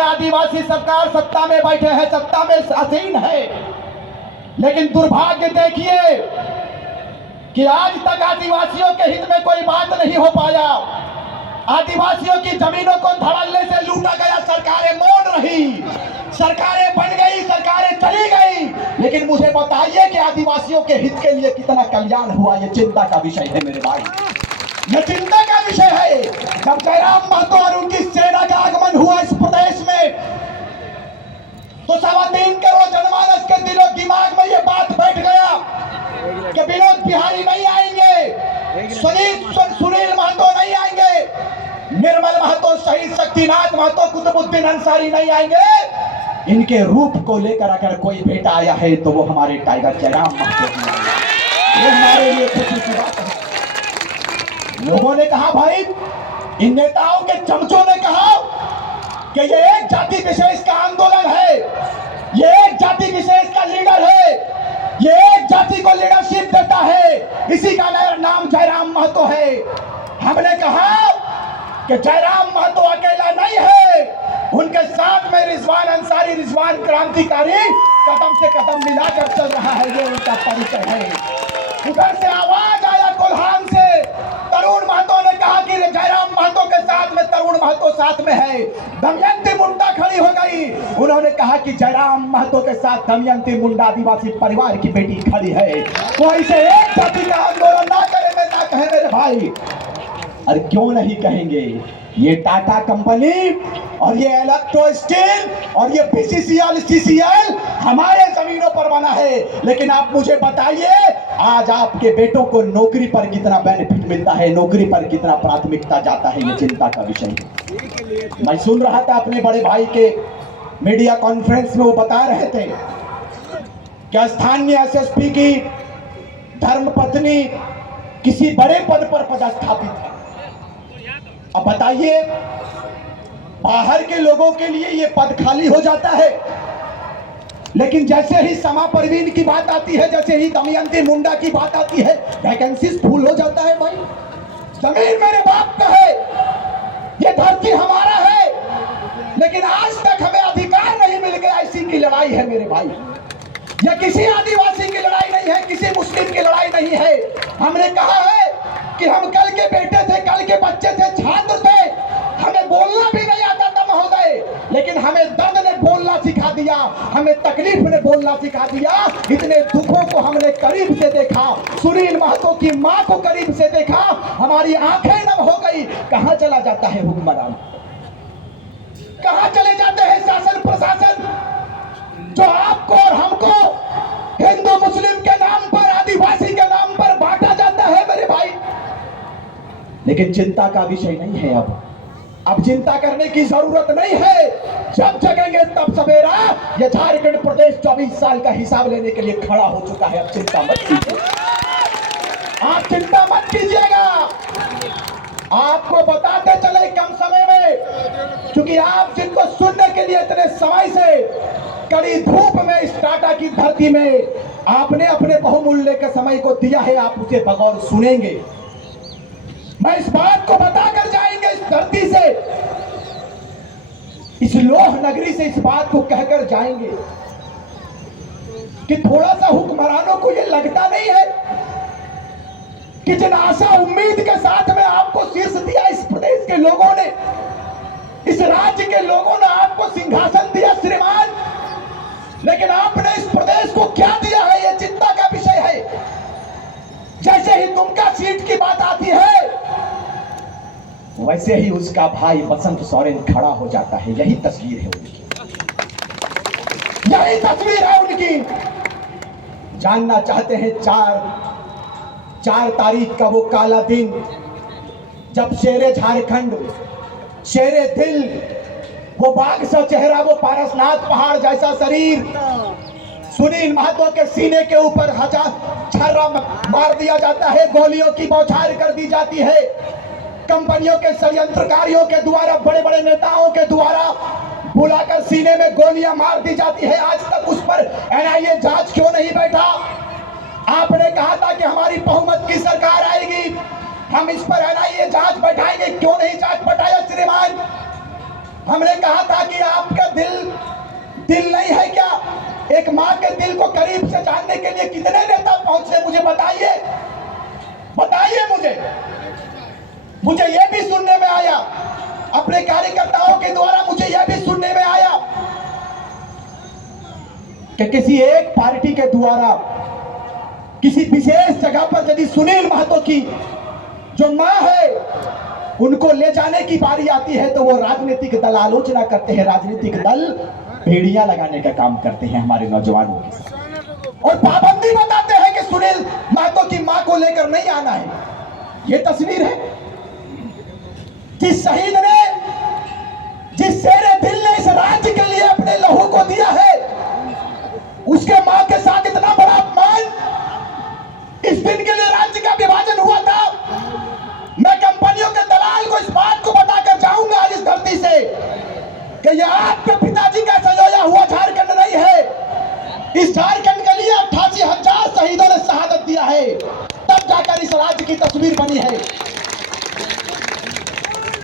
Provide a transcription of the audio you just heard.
आदिवासी सरकार सत्ता में बैठे हैं, सत्ता में आसीन है, लेकिन दुर्भाग्य देखिए कि आज तक आदिवासियों के हित में कोई बात नहीं हो पाया। आदिवासियों की जमीनों को धड़ल्ले से लूटा गया, सरकारें मौन रही, सरकारें बन गई, सरकारें चली गई, लेकिन मुझे बताइए कि आदिवासियों के हित के लिए कितना कल्याण हुआ। ये चिंता का विषय है मेरे भाई, ये चिंता का विषय है। जब जयराम महतो और उनकी सेना का आगमन हुआ इस प्रदेश में, तो 3.25 करोड़ जनमानस के दिलो दिमाग में ये बात बैठ गया कि विनोद बिहारी नहीं आएंगे, सुनील महतो नहीं आएंगे, निर्मल महतो, शहीद शक्तिनाथ महतो, कुतुबुद्दीन अंसारी नहीं आएंगे। इनके रूप को लेकर अगर कोई बेटा आया है तो वो हमारे टाइगर जयराम महतो ही आएंगे। ये हमारे लिए खुशी की बात है। लोगों ने कहा, भाई इन नेताओं के चमचों ने कहा कि ये एक जाति विशेष का आंदोलन है, ये एक जाति विशेष का लीडर है, ये एक जाति को लीडरशिप देता है, इसी का नाम जयराम महतो है। हमने कहा कि जयराम महतो अकेला नहीं है, उनके साथ में रिजवान अंसारी, रिजवान क्रांतिकारी कदम से कदम मिलाकर चल रहा है, ये उनका परिचय है। उधर से आवाज आया कोल्हान से, तरुण महतो ने कहा कि जयराम महतो के साथ में तरुण महतो साथ में है। दमयंती मुंडा खड़ी हो गई, उन्होंने कहा कि जयराम महतो के साथ दमयंती मुंडा आदिवासी परिवार की बेटी खड़ी है। कोई से एक जाति का आंदोलन ना करे, मैं ना कहे मेरे भाई। अरे क्यों नहीं कहेंगे, ये टाटा कंपनी और ये इलेक्ट्रो स्टील और ये बीसीसीएल, सीसीएल हमारे जमीनों पर बना है। लेकिन आप मुझे बताइए, आज आपके बेटों को नौकरी पर कितना बेनिफिट मिलता है, नौकरी पर कितना प्राथमिकता जाता है, ये चिंता का विषय है। मैं सुन रहा था अपने बड़े भाई के मीडिया कॉन्फ्रेंस में, वो बता रहे थे कि स्थानीय एसएसपी की धर्मपत्नी किसी बड़े पद पर पदस्थापित है। अब बताइए, बाहर के लोगों के लिए ये पद खाली हो जाता है, लेकिन जैसे ही समा परवीन की बात आती है, जैसे ही दमयंती मुंडा की बात आती है, वैकेंसीज फुल हो जाता है। भाई जमीन मेरे बाप का है, ये धरती हमारा है, लेकिन आज तक हमें अधिकार नहीं मिल गया। इसी की लड़ाई है मेरे भाई, यह किसी आदिवासी की लड़ाई नहीं है, किसी मुस्लिम की लड़ाई नहीं है। हमने कहा है कि हम कल के बेटे थे, कल के बच्चे थे, छात्र थे, हमें बोलना भी नहीं आता था महोदय, लेकिन हमें दर्द ने बोलना सिखा दिया, हमें तकलीफ ने बोलना सिखा दिया। इतने दुखों को हमने करीब से देखा, सुनील महतो की मां को करीब से देखा, हमारी आंखें नम हो गई। कहां चला जाता है हुक्मरान, कहां चले जाते हैं शासन प्रशासन, जो आपको और हमको हिंदू मुस्लिम के नाम पर, आदिवासी के नाम पर बांटा जाता है मेरे भाई। लेकिन चिंता का विषय नहीं है। अब चिंता करने की जरूरत नहीं है, जब जगेंगे तब सवेरा। ये झारखंड प्रदेश 24 साल का हिसाब लेने के लिए खड़ा हो चुका है। अब चिंता मत कीजिए, आप चिंता मत कीजिएगा। आपको बताते चले कम समय में, क्योंकि आप जिनको सुनने के लिए इतने समय से कड़ी धूप में इस टाटा की धरती में आपने अपने बहुमूल्य के समय को दिया है, आप उसे बगौर सुनेंगे। मैं इस बात को बताकर जाएंगे इस धरती से, इस लोह नगरी से इस बात को कहकर जाएंगे कि थोड़ा सा हुक्मरानों को यह लगता नहीं है कि जिन आशा उम्मीद के साथ में आपको शीर्ष दिया इस प्रदेश के लोगों ने, इस राज्य के लोगों ने आपको सिंहासन दिया श्रीमान, लेकिन आपने इस प्रदेश को क्या दिया है, यह चिंता का विषय है। जैसे ही दुमका सीट की बात आती है, वैसे ही उसका भाई बसंत सोरेन खड़ा हो जाता है। यही तस्वीर है उनकी, यही तस्वीर है उनकी। जानना चाहते हैं 4 तारीख का वो काला दिन, जब शेरे झारखंड, शेरे दिल, वो बाघ सा चेहरा, वो पारसनाथ पहाड़ जैसा शरीर, सुनील महतो के सीने के ऊपर छर्रा मार दिया जाता है, गोलियों की बौछार कर दी जाती है, कंपनियों के षड्यंत्रकारियों के द्वारा, बड़े बड़े नेताओं के द्वारा बुलाकर सीने में गोलियां मार दी जाती है। आज तक उस पर एनआईए जांच क्यों नहीं बैठा? आपने कहा था कि हमारी बहुमत की सरकार आएगी, हम इस पर एनआईए जांच बैठाएंगे, क्यों नहीं जांच बैठाया श्रीमान? हमने कहा था कि आपका दिल नहीं है क्या? एक माँ के दिल को करीब से जानने के लिए कितने नेता पहुंचे, मुझे बताइए, बताइए मुझे यह भी सुनने में आया, अपने कार्यकर्ताओं के द्वारा मुझे यह भी सुनने में आया कि किसी एक पार्टी के द्वारा किसी विशेष जगह पर यदि सुनील महतो की जो मां है उनको ले जाने की बारी आती है तो वो राजनीतिक दल आलोचना करते हैं, राजनीतिक दल भेड़ियां लगाने का काम करते हैं हमारे नौजवानों के साथ और पाबंदी बताते हैं कि सुनील महतो की मां को लेकर नहीं आना है। ये तस्वीर है जिस शहीद ने, जिस शेरे दिल ने इस राज्य के लिए अपने लहू को दिया है, उसके मां के साथ इतना बड़ा अपमान। इस दिन के लिए राज्य का विभाजन हुआ था। मैं कंपनियों के दलाल को इस बात को बताकर जाऊंगा आज इस धरती से कि यह आपके पिताजी का सजोया हुआ झारखंड नहीं है। इस झारखंड के लिए 88,000 शहीदों ने शहादत दिया है, तब जाकर इस राज्य की तस्वीर बनी है।